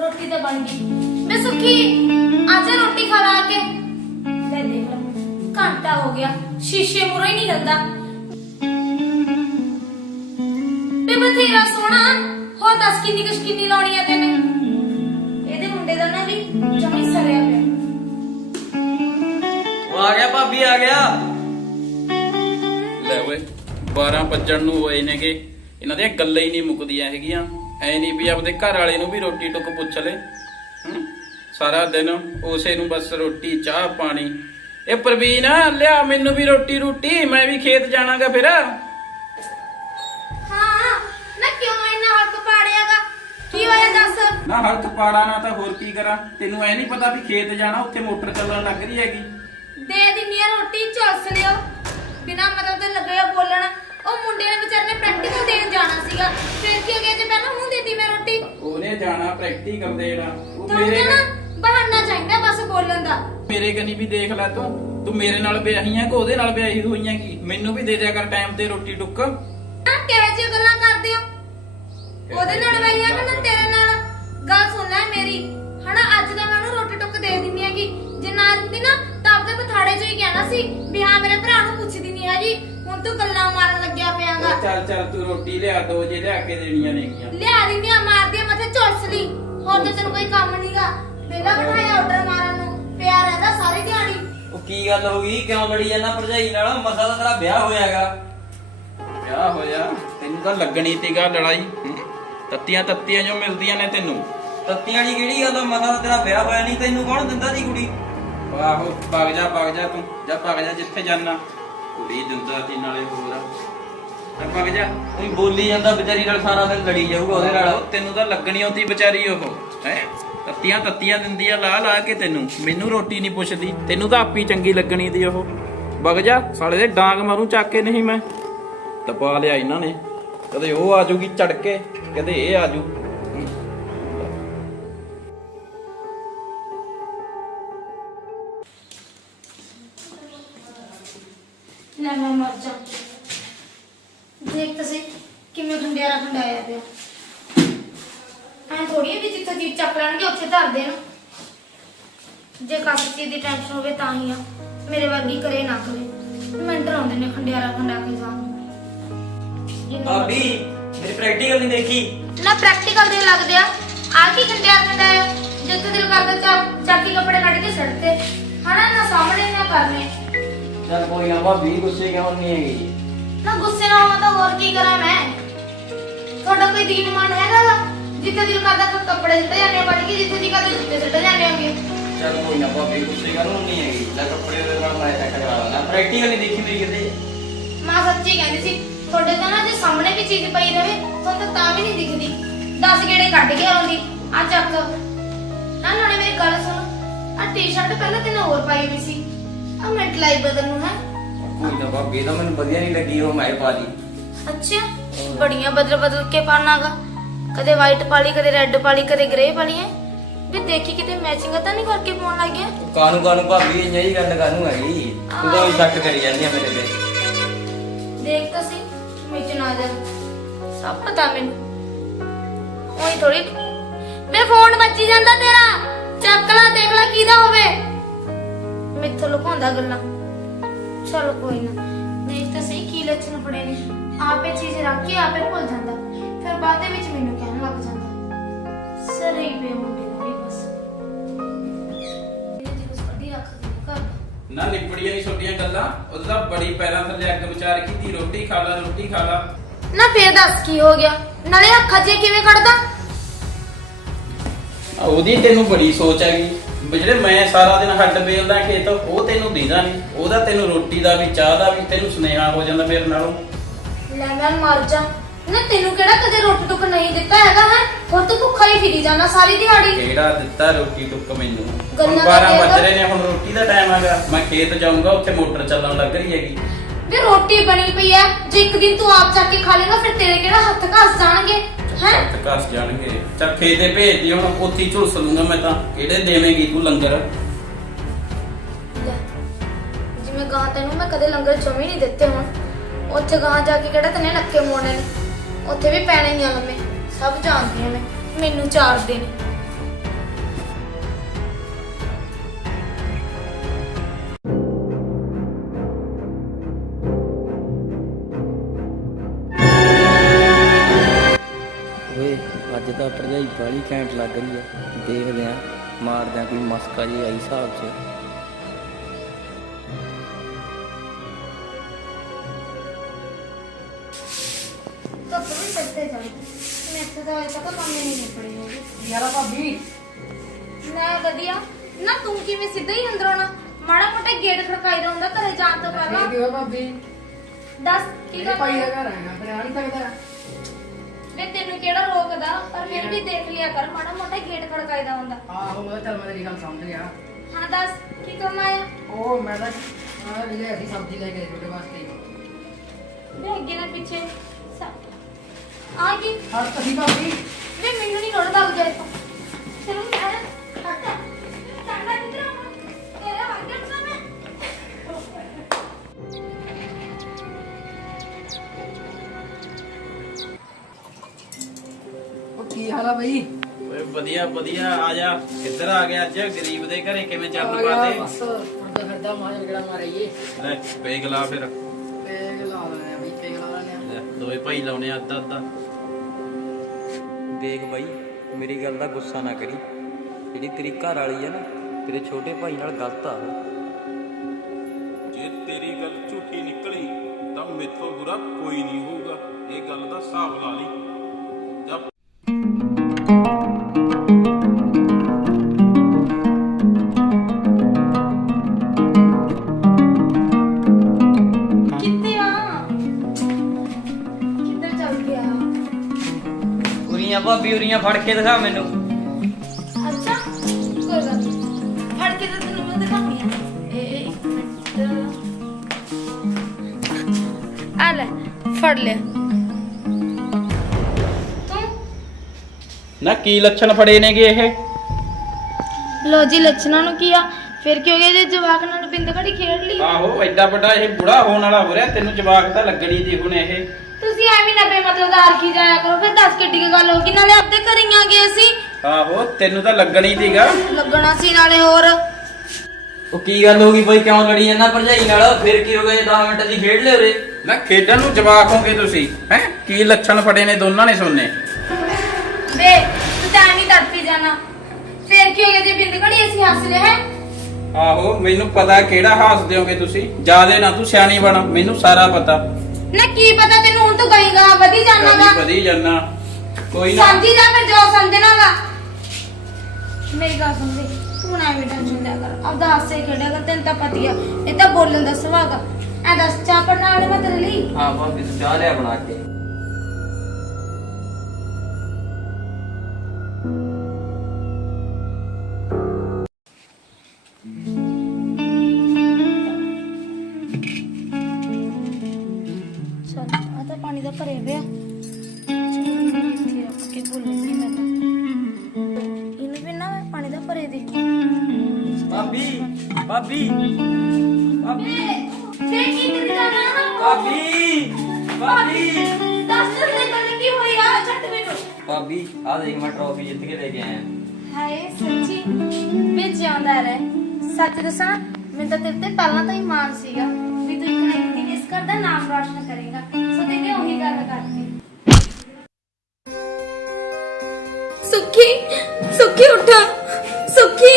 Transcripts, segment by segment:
ਰੋਟੀ ਤਾਂ ਬਣ ਗਈ। ਮੈਂ ਸੁਖੀ ਅੱਜ ਰੋਟੀ ਖਾ ਲਾ ਕੇ। ਲੈ ਦੇਖ ਲੈ ਘੰਟਾ ਹੋ ਗਿਆ ਸ਼ੀਸ਼ੇ ਮੁਰੇ ਹੀ ਨਹੀਂ ਹਿਲਦਾ ਤੇ ਬਥੇਰਾ ਸੋਹਣਾ। ਹੋ ਦੱਸ ਕਿੰਨੀ ਕੁ ਕਿੰਨੀ ਲਾਉਣੀ ਆ ਤੈਨੇ? ਇਹਦੇ ਮੁੰਡੇ ਦਾ ਨਾ ਵੀ ਜਮੀ ਸਰਿਆ ਪਿਆ। ਉਹ ਆ ਗਿਆ ਭਾਬੀ ਆ ਗਿਆ। ਲੈ ਓਏ 12 ਵੱਜਣ ਨੂੰ ਹੋਏ ਨੇਗੇ। ਇਹਨਾਂ ਦੀਆਂ ਗੱਲਾਂ ਹੀ ਨਹੀਂ ਮੁੱਕਦੀਆਂ ਹੈਗੀਆਂ। ਐ ਨਹੀਂ ਵੀ ਆਪਦੇ ਘਰ ਵਾਲੇ ਨੂੰ ਵੀ ਰੋਟੀ ਟੁੱਕ ਪੁੱਛ ਲੈ? ਸਾਰਾ ਦਿਨ ਉਸੇ ਨੂੰ ਬਸ ਰੋਟੀ ਚਾਹ ਪਾਣੀ। ਇਹ ਪ੍ਰਵੀਨ ਲਿਆ ਮੈਨੂੰ ਵੀ ਰੋਟੀ ਰੋਟੀ ਮੈਂ ਵੀ ਖੇਤ ਜਾਣਾਗਾ ਫਿਰ। ਹਾਂ ਨਾ ਕਿਉਂ ਇੰਨਾ ਹੱਥ ਪਾੜਿਆਗਾ? ਕੀ ਹੋਇਆ ਦੱਸ? ਨਾ ਹੱਥ ਪਾੜਾ ਨਾ ਤਾਂ ਹੋਰ ਕੀ ਕਰਾਂ? ਤੈਨੂੰ ਐ ਨਹੀਂ ਪਤਾ ਵੀ ਖੇਤ ਜਾਣਾ ਉੱਥੇ ਮੋਟਰ ਚੱਲਣ ਲੱਗ ਰਹੀ ਹੈਗੀ। ਦੇ ਦਿੰਨੀ ਆ ਰੋਟੀ ਝੁਲਸ ਲਿਓ। ਬਿਨਾ ਮਤਲਬ ਤੇ ਲੱਗਿਆ ਬੋਲਣ। ਉਹ ਮੁੰਡੇ ਨੇ ਵਿਚਾਰੇ ਨੇ ਪ੍ਰੈਕਟੀਕਲ ਦੇਣ ਜਾਣਾ ਸੀਗਾ। ਫਿਰ ਕੀ ਹੋ ਗਿਆ? ਜੇ ਪਹਿਲਾਂ ਮੂੰਹ ਦੇਤੀ ਮੈਂ ਰੋਟੀ। ਉਹਨੇ ਜਾਣਾ ਪ੍ਰੈਕਟੀਕਲ ਦੇਣਾ ਉਹ ਮੇਰੇ ਨਾ ਬਹਾਨਾ ਚਾਹੀਦਾ ਬਸ ਬੋਲਣ ਦਾ। ਮੇਰੇ ਕਨੀ ਵੀ ਦੇਖ ਲੈ ਤੂੰ। ਤੂੰ ਮੇਰੇ ਨਾਲ ਵਿਆਹੀਆਂ ਕਿ ਉਹਦੇ ਨਾਲ ਵਿਆਹੀ ਹੋਈਆਂ ਕੀ? ਮੈਨੂੰ ਵੀ ਦੇ ਦਿਆ ਕਰ ਟਾਈਮ ਤੇ ਰੋਟੀ ਟੁੱਕ। ਆ ਕਿਹੋ ਜਿਹੀ ਗੱਲਾਂ ਕਰਦੇ ਹੋ? ਉਹਦੇ ਨਾਲ ਵਈਆ ਕਿ ਨਾ ਤੇਰੇ ਨਾਲ? ਗੱਲ ਸੁਣ ਲੈ ਮੇਰੀ। ਹਨਾ ਅੱਜ ਦਾ ਮੈਂ ਉਹਨੂੰ ਰੋਟੀ ਟੁੱਕ ਦੇ ਦਿੰਨੀ ਹੈਗੀ। ਜੇ ਨਾ ਦਿੰਦੀ ਨਾ ਤਾਂ ਆਪਦੇ ਬਥਾੜੇ ਚ ਹੀ ਕਹਿਣਾ ਸੀ ਵੀ ਹਾਂ ਮੇਰੇ ਭਰਾ ਨੂੰ ਪੁੱਛਦੀ ਨਹੀਂ ਹੈਗੀ। ਹੁਣ ਤੂੰ ਗੱਲਾਂ ਚੱਲ ਚੱਲ ਤੂੰ ਰੋਟੀ ਲਿਆ ਦੋ ਜੇ ਲਿਆ ਕੇ ਦੇਣੀਆਂ ਨੇਗੀਆਂ। ਲਿਆ ਦਿੰਦੀ ਆ ਮਾਰਦੀ ਆ ਮੱਥੇ ਲਈ। ਹੋਰ ਤਾਂ ਤੈਨੂੰ ਕੋਈ ਕੰਮ ਨਹੀਂਗਾ। ਪਹਿਲਾਂ ਬਿਠਾਇਆ ਆਰਡਰ ਮਾਰਨ ਨੂੰ। ਪਿਆ ਰਹਿੰਦਾ ਸਾਰੀ ਦਿਹਾੜੀ। ਉਹ ਕੀ ਗੱਲ ਹੋ ਗਈ? ਕਿਉਂ ਲੜੀ ਜਾਂਦਾ ਭਰਜਾਈ ਨਾਲ? ਮਸਾ ਤਾਂ ਤੇਰਾ ਵਿਆਹ ਹੋਇਆਗਾ। ਵਿਆਹ ਹੋਇਆ? ਤੈਨੂੰ ਤਾਂ ਲੱਗਣੀ ਤੀਗਾ ਲੜਾਈ? ਤੱਤੀਆਂ ਤੱਤੀਆਂ ਜੋ ਮਿਲਦੀਆਂ ਨੇ ਤੈਨੂੰ। ਤੱਤੀਆਂ ਦੀ ਕਿਹੜੀ ਗੱਲ ਆ? ਮਸਾ ਤਾਂ ਤੇਰਾ ਵਿਆਹ ਹੋਇਆ ਨਹੀਂ ਤੈਨੂੰ ਕੌਣ ਦਿੰਦਾ ਦੀ ਕੁੜੀ? ਆਹੋ ਭਗ ਜਾ ਭਗ ਜਾ ਤੂੰ। ਜਾ ਭਗ ਜਾ ਜਿੱਥੇ ਜਾਣਾ ਕੁੜੀ ਦਿੰਦਾ ਤੀ ਨਾਲੇ ਹੋਰ। ਤਾਂ ਭਗ ਜਾ। ਕੋਈ ਬੋਲੀ ਜਾਂਦਾ, ਵਿਚਾਰੀ ਨਾਲ ਸਾਰਾ ਦਿਨ ਲੜੀ ਜਾਊਗਾ ਉਹਦੇ ਨਾਲ। ਤੈਨੂੰ ਤਾਂ ਲੱਗਣੀ ਹੁੰਦੀ ਵਿਚਾਰੀ ਉਹ, ਹੈ? ਤੱਤੀਆਂ ਤੱਤੀਆਂ ਦਿੰਦੀ ਆ, ਲਾ ਲਾ ਕੇ ਤੈਨੂੰ। ਮੈਨੂੰ ਰੋਟੀ ਨਹੀਂ ਪੁੱਛਦੀ। ਤੈਨੂੰ ਤਾਂ ਆਪੀ ਚੰਗੀ ਲੱਗਣੀ ਦੀ ਉਹ। ਵਗ ਜਾ, ਸਾਲੇ ਦੇ ਡਾਂਗ ਮਾਰੂ, ਚੱਕ ਕੇ ਨਹੀਂ ਮੈਂ। ਦਬਾ ਲਿਆ ਇਹਨਾਂ ਨੇ। ਕਦੇ ਉਹ ਆਜੂਗੀ ਜਾਊਗੀ ਕਦੇ ਇਹ ਆਜੂ ਖੰਡਿਆਰਾ ਖੰਡਾਇਆ ਪਿਆ ਐ ਥੋੜੀ ਵੀ ਜਿੱਥੇ ਚੀਜ਼ ਚੱਕ ਲੈਣਗੇ ਉੱਥੇ ਧਰ ਦੇਣ। ਜੇ ਕਾਸੀ ਚੀਜ਼ ਦੀ ਟੈਨਸ਼ਨ ਹੋਵੇ ਤਾਂ ਹੀ ਆ। ਮੇਰੇ ਵਰਗੀ ਕਰੇ ਨਾ ਕਰੇ। ਮੈਂ ਡਰਾਉਂਦੇ ਨੇ ਖੰਡਿਆਰਾ ਖੰਡਾ ਕੇ ਜਾਨ ਭਾਬੀ ਮੇਰੀ ਪ੍ਰੈਕਟੀਕਲ ਨਹੀਂ ਦੇਖੀ। ਨਾ ਪ੍ਰੈਕਟੀਕਲ ਦੇ ਲੱਗਦੇ ਆ। ਆ ਕੀ ਖੰਡਿਆਰਾ ਖੰਡਾਇਆ ਜਿੱਥੇ ਦਿਲ ਕਰਦਾ ਚੱਕ ਕੇ ਕੱਪੜੇ ਕੱਢ ਕੇ ਸੜ ਤੇ। ਹਨਾ ਨਾ ਸਾਹਮਣੇ ਨਾ ਕਰਨੇ। ਚੱਲ ਕੋਈ ਨਾ ਭਾਬੀ ਗੁੱਸੇ ਕਿਉਂ ਨਹੀਂ ਹੈਗੀ? ਨਾ ਗੁੱਸੇ ਨਾਲ ਹੋਵਾਂ ਤਾਂ ਹੋਰ ਕੀ ਕਰਾਂ ਮੈਂ? ਤੁਹਾਡਾ ਕੋਈ ਦੀਨ ਮਨ ਹੈਗਾ ਵਾ? ਜਿੱਥੇ ਦਿਲ ਕਰਦਾ ਤਾਂ ਕੱਪੜੇ ਸਿੱਟ ਜਾਂਦੇ ਵੱਢ ਕੇ ਜਿੱਥੇ ਦੀ ਕਰਦੇ ਜੁੱਤੇ ਸਿੱਟ ਜਾਂਦੇ ਹੋਗੇ ਚੱਲ ਕੋਈ ਨਾ ਭਾਬੀ ਗੁੱਸੇ ਕਿਉਂ ਨਹੀਂ ਹੈਗੀ? ਲੈ ਕੱਪੜੇ ਉਹਦੇ ਨਾਲ ਮੈਂ ਚੈੱਕ ਕਰਾ ਲਾਂ ਪ੍ਰੈਕਟੀਕਲ ਨਹੀਂ ਦੇਖੀ ਮੇਰੀ ਕਿਤੇ। ਮਾਂ ਸੱਚੀ ਕਹਿੰਦੀ ਸੀ ਤੁਹਾਡੇ ਤਾਂ ਨਾ ਜੇ ਸਾਹਮਣੇ ਵੀ ਚੀਜ਼ ਪਈ ਰਵੇ ਤੁਹਾਨੂੰ ਤਾਂ ਤਾਂ ਵੀ ਨਹੀਂ ਦਿਖਦੀ। 10 ਗੇੜੇ ਕੱਢ ਕੇ ਆਉਂਦੀ। ਆ ਚੱਕ। ਨਾ ਨਾਲੇ ਮੇਰੀ ਗੱਲ ਸੁਣ। ਆ ਟੀ-ਸ਼ਰਟ ਪਹਿਲਾਂ ਤੈਨੂੰ ਹੋਰ ਪਾਈ ਵੀ ਸੀ। ਆ ਮਿੰਟ ਲਾਈ ਬਦਲ ਨੂੰ ਹੈ? ਕੋਈ ਨਾ ਭਾਬੀ ਇਹ ਤਾਂ ਮੈਨੂੰ ਵਧੀਆ ਨਹੀਂ ਲੱਗੀ ਉਹ ਮੈਂ ਪਾ ਲਈ। ਅੱਛਾ। ਬੜੀਆਂ ਬਦਲ ਬਦਲ ਕੇ ਪਾਣਾਗਾ ਕਦੇ ਵਾਈਟ ਪਾਲੀ ਕਦੇ ਰੈੱਡ ਪਾਲੀ ਕਦੇ ਗ੍ਰੇ ਪਾਲੀ ਹੈ ਵੀ ਦੇਖੀ ਕਿਤੇ ਮੈਚਿੰਗ ਤਾਂ ਨਹੀਂ ਕਰਕੇ ਪਾਉਣ ਲੱਗ ਗਿਆ ਕਾਨੂੰ ਕਾਨੂੰ ਭਾਬੀ ਇੰਨੀ ਹੀ ਗੱਲ ਕਾਨੂੰ ਹੈਗੀ? ਤੂੰ ਤਾਂ ਸ਼ੱਕ ਕਰੀ ਜਾਂਦੀ ਆ ਮੇਰੇ ਤੇ। ਦੇਖ ਤਾਂ ਸੀ ਵਿੱਚ ਨਾ ਜਾ। ਸਭ ਪਤਾ ਮੈਨੂੰ। ਉਹੀ ਥੋੜੀ ਬੇ ਫੋਨ ਵੱਜੀ ਜਾਂਦਾ ਤੇਰਾ। ਚੱਕ ਲੈ ਦੇਖ ਲੈ ਕਿਹਦਾ ਹੋਵੇ। ਮੈਥੋਂ ਲੁਕਾਉਂਦਾ ਗੱਲਾਂ। ਚਲੋ ਕੋਈ ਨਾ। ਦੇਖ ਤਾਂ ਸਹੀ ਕੀ ਲੱਛਣ ਫੜੇ ਨੇ। ਆਪੇ ਚੀਜ਼ ਰੱਖ ਕੇ ਆਪੇ ਭੁੱਲ ਜਾਂਦਾ। ਫਿਰ ਬਾਅਦ ਦੇ ਵਿੱਚ ਮੈਨੂੰ ਕਹਿਣ ਲੱਗ ਜਾਂਦਾ। ਸਰ ਹੀ ਪੇ ਮੁੰਡੇ ਵੀ ਬਸ। ਇਹ ਦਿਵਸ ਕੱਢੀ ਰੱਖਦੀ ਆ ਘਰ ਦਾ ਨਾ ਨਿਪੜੀਆਂ ਨਹੀਂ ਛੋਟੀਆਂ ਗੱਲਾਂ। ਉਹਦਾ ਬੜੀ ਪੈਰਾਂ ਥੱਲੇ ਅੱਗ ਵਿਚਾਰ ਕੀਤੀ। ਰੋਟੀ ਖਾ ਲਾ ਰੋਟੀ ਖਾ ਲਾ। ਨਾ ਫੇਰ ਦੱਸ ਕੀ ਹੋ ਗਿਆ? ਨਾਲੇ ਅੱਖਾਂ 'ਚ ਕਿਵੇਂ ਕੱਢਦਾ? ਆ ਉਹਦੀ ਤੈਨੂੰ ਬੜੀ ਸੋਚ ਹੈਗੀ। ਵੀ ਜਿਹੜੇ ਮੈਂ ਸਾਰਾ ਦਿਨ ਹੱਡ ਵੇਲਦਾ ਖੇਤ ਉਹ ਤੈਨੂੰ ਦੀਦਾ ਨਹੀਂ। ਉਹਦਾ ਤੈਨੂੰ ਰੋਟੀ ਦਾ ਵੀ ਚਾਹ ਦਾ ਵੀ ਤੈਨੂੰ ਸੁਨੇਹਾ ਹੋ ਜਾਂਦਾ ਮੇਰੇ ਨਾਲੋਂ। ਲੈ ਮੈਂ ਮਰ ਜਾ। ਨਾ ਤੈਨੂੰ ਕਿਹੜਾ ਕਦੇ ਰੋਟੀ ਟੁੱਕ ਨਹੀਂ ਦਿੱਤਾ ਹੈਗਾ ਹੈ? ਹੁਣ ਤੂੰ ਭੁੱਖਾ ਹੀ ਫਿਰੀ ਜਾਣਾ ਸਾਰੀ ਦਿਹਾੜੀ। ਕਿਹੜਾ ਦਿੱਤਾ ਰੋਟੀ ਟੁੱਕ ਮੈਨੂੰ? ਹੁਣ ਗੱਲਾਂ 12 ਤਾਂ ਵੱਜ ਰਹੇ ਨੇ ਹੁਣ ਰੋਟੀ ਦਾ ਟਾਈਮ ਹੈਗਾ। ਮੈਂ ਖੇਤ ਜਾਊਂਗਾ ਉੱਥੇ ਮੋਟਰ ਚੱਲਣ ਲੱਗ ਰਹੀ ਹੈਗੀ। ਵੀ ਰੋਟੀ ਬਣੀ ਪਈ ਆ ਜੇ ਇੱਕ ਦਿਨ ਤੂੰ ਆਪ ਚੱਕ ਕੇ ਖਾ ਲੇਗਾ ਫਿਰ ਤੇਰੇ ਕਿਹੜਾ ਹੱਥ ਘਸ ਜਾਣਗੇ? ਹੈ? ਹੱਥ ਘਸ ਜਾਣਗੇ। ਚੱਲ ਖੇਤੇ ਭੇਜਦੀ ਹੁਣ ਉੱਥੇ ਹੀ ਝੁਲਸ ਲੂੰਗਾ ਮੈਂ ਤਾਂ। ਕਿਹੜੇ ਦੇਵੇਂਗੀ ਤੂੰ ਲੰਗਰ? ਜਿਵੇਂ ਗਾਂ ਤੈਨੂੰ ਮੈਂ ਕਦੇ ਲੰਗਰ ਚੋਂ ਵੀ ਨਹੀਂ ਦਿੱਤੇ ਹੁਣ। ਉੱਥੇ ਗਾਂ ਜਾ ਕੇ ਕਿਹੜਾ ਤੈਨੇ ਨੱਕੇ ਮੋੜਨੇ ਨੇ? ਉੱਥੇ ਵੀ ਪੈਣੇ ਹੀ ਆ ਲੰਮੇ ਸਭ ਜਾਣਦੀਆਂ ਨੇ, ਮੈਨੂੰ ਚਾਰ ਦਿਨ ਓਏ, ਅੱਜ ਤਾਂ ਭਰਜਾਈ ਬਾਲੀ ਘੈਂਟ ਲੱਗ ਰਹੀ ਹੈ ਦੇਖਦੇ ਆ ਮਾਰਦੇ ਆ ਕੋਈ ਮਸਕਾ ਜੀ ਆਈ ਹਿਸਾਬ 'ਚ। ਤਾਂ ਅਜੇ ਤੱਕ ਕੰਮ ਹੀ ਨਹੀਂ ਨਿਪੜੇ ਹੈਗੇ। ਯਾਰਾ ਭਾਬੀ। ਨਾ ਵਧੀਆ। ਨਾ ਤੂੰ ਕਿਵੇਂ ਸਿੱਧਾ ਹੀ ਅੰਦਰ ਆਉਣਾ? ਮਾੜਾ ਮੋਟਾ ਗੇਟ ਖੜਕਾਈ ਦਾ ਹੁੰਦਾ ਘਰੇ ਜਾਣ ਤੋਂ ਪਹਿਲਾਂ। ਠੀਕ ਹੋ ਭਾਬੀ? ਦੱਸ ਕੀ ਇਹ ਕਰਨਾ ਭਾਈ ਦਾ ਘਰ ਹੈਗਾ ਫਿਰ ਆ ਨਹੀਂ ਸਕਦਾ ਮੈਂ ਤੈਨੂੰ ਕਿਹੜਾ ਰੋਕਦਾ? ਪਰ ਫਿਰ ਵੀ ਦੇਖ ਲਿਆ ਕਰ ਮਾੜਾ ਮੋਟਾ ਗੇਟ ਖੜਕਾਈ ਦਾ ਹੁੰਦਾ। ਆਹੋ ਮੈਂ ਕਿਹਾ ਚੱਲ ਮੈਂ ਤੇਰੀ ਗੱਲ ਸਮਝ ਗਿਆ। ਹਾਂ ਦੱਸ ਕੀ ਕੰਮ ਆਇਆ ਉਹ ਮੈਂ ਤਾਂ ਆ ਵੀ ਲੈ ਅਸੀਂ ਸਬਜ਼ੀ ਲੈ ਕੇ ਤੁਹਾਡੇ ਵਾਸਤੇ। ਵੇ ਅੱਗੇ ਨਾ ਪਿੱਛੇ। ਸਭ ਆ ਗਈ। ਹਰ ਤੁਸੀਂ ਭਾਬੀ। ਵੇ ਮੈਨੂੰ ਨਹੀਂ ਲੋੜ ਲੱਗ ਜਾਏ ਤਾਂ ਚਲੋ ਮੈਂ ਹਟ ਟਾਂਡਾ ਕਿਧਰ ਆ ਤੇਰੇ ਵਾਂਗਣ ਸਾ ਮੈਂ ਉਹ ਕੀ ਹਾਲ ਆ ਬਈ? ਓਏ ਵਧੀਆ ਵਧੀਆ। ਆ ਜਾ। ਕਿੱਧਰ ਆ ਗਿਆ ਅੱਜ? ਗਰੀਬ ਦੇ ਘਰੇ ਕਿਵੇਂ ਗਿਆ ਪਾਤੇ ਬਸ। ਫੁਰਦਾ ਫਿਰਦਾ ਮਾਰ ਜਿਹੜਾ ਮਾਰੀਏ। ਲੈ ਪੇਗ ਲਾ ਫਿਰ। ਭਾਈ ਲਾਉਣੇ ਆ ਅੱਧਾ ਅੱਧਾ। ਦੇਖ ਬਾਈ ਮੇਰੀ ਗੱਲ ਦਾ ਗੁੱਸਾ ਨਾ ਕਰੀ। ਜਿਹੜੀ ਤੇਰੀ ਘਰ ਵਾਲੀ ਆ ਨਾ ਤੇਰੇ ਛੋਟੇ ਭਾਈ ਨਾਲ ਗਲਤ ਆ ਉਹ। ਜੇ ਤੇਰੀ ਗੱਲ ਝੂਠੀ ਨਿਕਲੀ ਤਾਂ ਮੇਥੋਂ ਬੁਰਾ ਕੋਈ ਨਹੀਂ ਹੋਊਗਾ। ਇਹ ਗੱਲ ਦਾ ਹਿਸਾਬ ਲਾ ਲਈ। ਉਰੀਆਂ ਭਾਬੀ ਉਰੀਆਂ ਫੜ ਕੇ ਦਿਖਾ ਮੈਨੂੰ। ਅੱਛਾ ਕੋਈ ਗੱਲ ਨੀ। ਫੜ ਕੇ ਤਾਂ ਤੈਨੂੰ ਮੈਂ ਦਿਖਾਉਣੀ ਆ। ਇਹ ਇੱਕ ਮਿੰਟ। ਆ ਲੈ ਫੜ ਲਿਆ। ਤੂੰ? ਨਾ ਕੀ ਲੱਛਣ ਫੜੇ ਨੇਗੇ ਇਹ? ਲੋ ਜੀ ਲੱਛਣਾਂ ਨੂੰ ਕੀ ਆ? ਫਿਰ ਕੀ ਹੋ ਗਿਆ ਜੇ ਜਵਾਕ ਨਾਲ ਬਿੰਦ ਘੜੀ ਖੇਡ ਲਈ? ਆਹੋ ਐਡਾ ਵੱਡਾ ਇਹ ਬੁੜਾ ਹੋਣ ਵਾਲਾ ਹੋ ਰਿਹਾ ਤੈਨੂੰ ਜਵਾਕ ਤਾਂ ਲੱਗਣੀ ਦੀ ਹੁਣ ਇਹ। ਤੁਸੀਂ ਐਵੇਂ ਨਾ ਬੇਮਤਲਬ ਦਾ ਆਰਖੀ ਜਾਇਆ ਕਰੋ ਫਿਰ ਦੱਸ ਕਿੱਡੀ ਕੁ ਗੱਲ ਹੋ ਗਈ ਨਾਲੇ ਆਪਦੇ ਘਰੀਆਂ ਗਏ ਸੀ ਆਹੋ ਤੈਨੂੰ ਤਾਂ ਲੱਗਣੀ ਦੀਗਾ ਲੱਗਣਾ ਸੀ ਨਾਲੇ ਹੋਰ। ਉਹ ਕੀ ਗੱਲ ਹੋ ਗਈ ਬਾਈ ਕਿਉਂ ਲੜੀ ਜਾਂਦਾ ਭਰਜਾਈ ਨਾਲ? ਫਿਰ ਕੀ ਹੋ ਗਿਆ ਜੇ 10 ਮਿੰਟ ਦੀ ਖੇਡ ਲਿਓ ਰੇ ਨਾ ਖੇਡਣ ਨੂੰ ਜਵਾਕ ਹੋਗੇ ਤੁਸੀਂ ਹੈ? ਕੀ ਲੱਛਣ ਫੜੇ ਨੇ ਦੋਨਾਂ ਨੇ ਸੋਨੇ? ਵੇ ਤੂੰ ਤਾਂ ਐਵੇਂ ਤੜਫੀ ਜਾਣਾ। ਫਿਰ ਕੀ ਹੋ ਗਿਆ ਜੇ ਬਿੰਦ ਘੜੀ ਅਸੀਂ ਹੱਸ ਲਏ ਹੈ? ਆਹੋ ਮੈਨੂੰ ਪਤਾ ਕਿਹੜਾ ਹਾਸ ਦਿਓਗੇ ਤੁਸੀਂ। ਜਿਆਦੇ ਨਾ ਤੂੰ ਸਿਆਣੀ ਬਣ ਮੈਨੂੰ ਸਾਰਾ ਪਤਾ। ਨਾ ਕੀ ਪਤਾ ਤੈਨੂੰ ਹੁਣ ਤੂੰ ਗਈਗਾ ਵਧੀ ਜਾਣਾਗਾ ਵਧੀ ਜਾਨਾ ਕੋਈ ਨਾ। ਸਮਝੀ ਜਾ ਫਿਰ ਜੋ ਸਮਝਣਾਗਾ ਮੇਰੀ ਗੱਲ ਸੁਣ ਦੇ ਤੂੰ ਨਾ ਐਵੇਂ ਟੈਨਸ਼ਨ ਲਿਆ ਕਰ। ਆਪਦਾ ਹਾਸੇ ਖੇਡਿਆ ਕਰ ਤੈਨੂੰ ਤਾਂ ਪਤੀ ਆ। ਇਹ ਤਾਂ ਬੋਲਣ ਦਾ ਸੁਭਾਅ ਐ ਦੱਸ ਚਾਹ ਪੜਨਾ ਵਾਲੇ ਮੈਂ ਤੇਰੇ ਲਈ? ਹਾਂ ਭਾਬੀ ਤੂੰ ਚਾਹ ਲਿਆ ਬਣਾ ਕੇ। ਭਾਬੀ। ਭਾਬੀ। ਫੇਰ ਕੀ ਕਰੀ ਜਾਣਾ ਭਾਬੀ। ਭਾਬੀ। ਦੱਸ ਦੇ ਗੱਲ ਕੀ ਹੋਈ ਆ ਛੱਡ ਮੈਨੂੰ ਭਾਬੀ ਆ ਦੇਖ ਮੈਂ ਟਰੋਫੀ ਜਿੱਤ ਕੇ ਲੈ ਕੇ ਆਇਆ। ਹਾਏ ਸੱਚੀ ਮੈਂ ਜਿਉਂਦਾ ਰਹਿ। ਸੱਚ ਦੱਸਾਂ ਮੈਨੂੰ ਤਾਂ ਤੇਰੇ ਤੇ ਪਹਿਲਾਂ ਤੋਂ ਹੀ ਮਾਣ ਸੀਗਾ ਵੀ ਤੂੰ ਇੱਕ ਨਾ ਇੱਕ ਦਿਨ ਇਸ ਘਰ ਦਾ ਨਾਮ ਰੋਸ਼ਨ ਕਰੇਗਾ। ਸੋ ਤੇਨੇ ਉਹੀ ਗੱਲ ਕਰਤੀ ਸੁੱਖੀ ਸੁੱਖੀ ਉੱਠ। ਸੁੱਖੀ।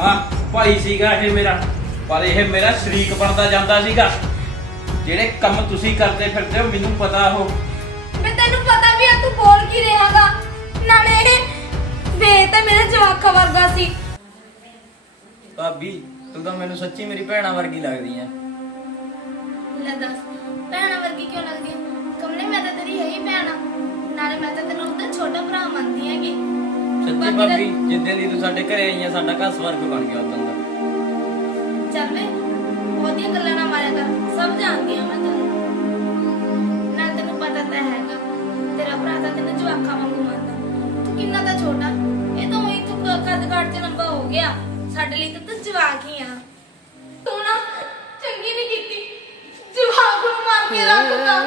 ਹਾਂ ਭਾਈ ਸੀਗਾ ਇਹ ਮੇਰਾ। ਪਰ ਇਹ ਮੇਰਾ ਸ਼ਰੀਕ ਬਣਦਾ ਜਾਂਦਾ ਸੀਗਾ। ਜਿਹੜੇ ਕੰਮ ਤੁਸੀਂ ਕਰਦੇ ਫਿਰਦੇ ਹੋ ਮੈਨੂੰ ਪਤਾ ਉਹ। ਮੈਂ ਤੈਨੂੰ ਪਤਾ ਵੀ ਆ ਤੂੰ ਬੋਲ ਕੀ ਰਿਹਾਗਾ? ਨਾਲੇ ਇਹ ਵੇ ਤਾਂ ਮੇਰੇ ਜਵਾਕਾਂ ਵਰਗਾ ਸੀ। ਭਾਬੀ ਤੂੰ ਤਾਂ ਮੈਨੂੰ ਸੱਚੀ ਮੇਰੀ ਭੈਣਾ ਵਰਗੀ ਲੱਗਦੀ ਐ। ਲੈ ਦੱਸ ਭੈਣਾ ਵਰਗੀ ਕਿਉਂ ਲੱਗਦੀ ਆ? ਕਮਲੇ ਮੈਂ ਤਾਂ ਤੇਰੀ ਹੈ ਹੀ ਭੈਣਾ ਨਾਲੇ ਮੈਂ ਤਾਂ ਤੈਨੂੰ ਉਹਦਾ ਛੋਟਾ ਭਰਾ ਮੰਨਦੀ ਹੈਗੀ। ਸੱਚੀ ਭਾਬੀ ਜਿੱਦਾਂ ਦੀ ਤੂੰ ਸਾਡੇ ਘਰੇ ਆਈ ਆ ਸਾਡਾ ਘਰ ਸਵਰਗ ਬਣ ਗਿਆ ਉਦੋਂ ਦਾ। ਚੱਲ ਵੇ ਉਹਦੀਆਂ ਗੱਲਾਂ ਨਾ ਮਾਰਿਆ ਕਰ ਸਭ ਜਾਣਦੀ ਆ ਮੈਂ ਤੈਨੂੰ। ਨਾ ਤੈਨੂੰ ਪਤਾ ਤਾਂ ਹੈਗਾ ਤੇਰਾ ਭਰਾ ਤਾਂ ਤੈਨੂੰ ਜਵਾਕਾਂ ਵਾਂਗੂ ਮੰਨਦਾ। ਤੂੰ ਕਿੰਨਾ ਤਾਂ ਛੋਟਾ ਇਹ ਤਾਂ ਉਹੀ ਤੂੰ ਕ- ਕੱਦ ਕਾਟ ਚ ਲੰਬਾ ਹੋ ਗਿਆ। ਸਾਡੇ ਲਈ ਤਾਂ ਤੂੰ ਜਵਾਕ ਹੀ ਆ। ਤੂੰ ਨਾ ਚੰਗੀ ਨਹੀਂ ਕੀਤੀ। ਜਵਾਕ ਨੂੰ ਮਾਰ ਕੇ ਰੱਖਦਾ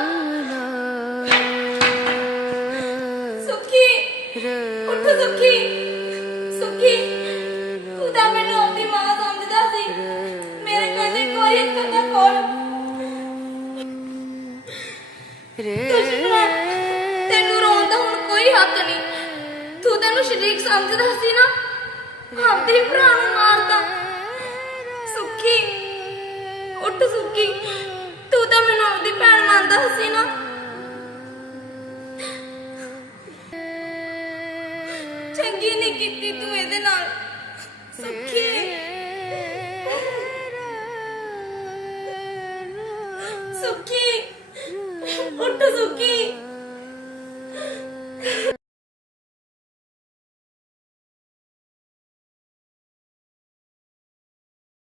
ਦੁਸ਼ਮਣ ਤੈਨੂੰ ਰੋਣ ਦਾ ਹੁਣ ਕੋਈ ਹੱਕ ਨਹੀਂ। ਤੂੰ ਤੈਨੂੰ ਸ਼ਰੀਕ ਸਮਝਦਾ ਸੀ ਨਾ? ਆਪਦੇ ਭਰਾ ਨੂੰ ਮਾਰਦਾ। ਸੁੱਖੀ ਉੱਠ ਸੁੱਖੀ। ਤੂੰ ਤਾਂ ਮੈਨੂੰ ਆਪਦੀ ਭੈਣ ਮੰਨਦਾ ਸੀ ਨਾ। ਚੰਗੀ ਨਹੀਂ ਕੀਤੀ ਤੂੰ ਇਹਦੇ ਨਾਲ। ਸੁੱਖੀ। ਸੁੱਖੀ। ਉੱਠ ਸੁੱਖੀ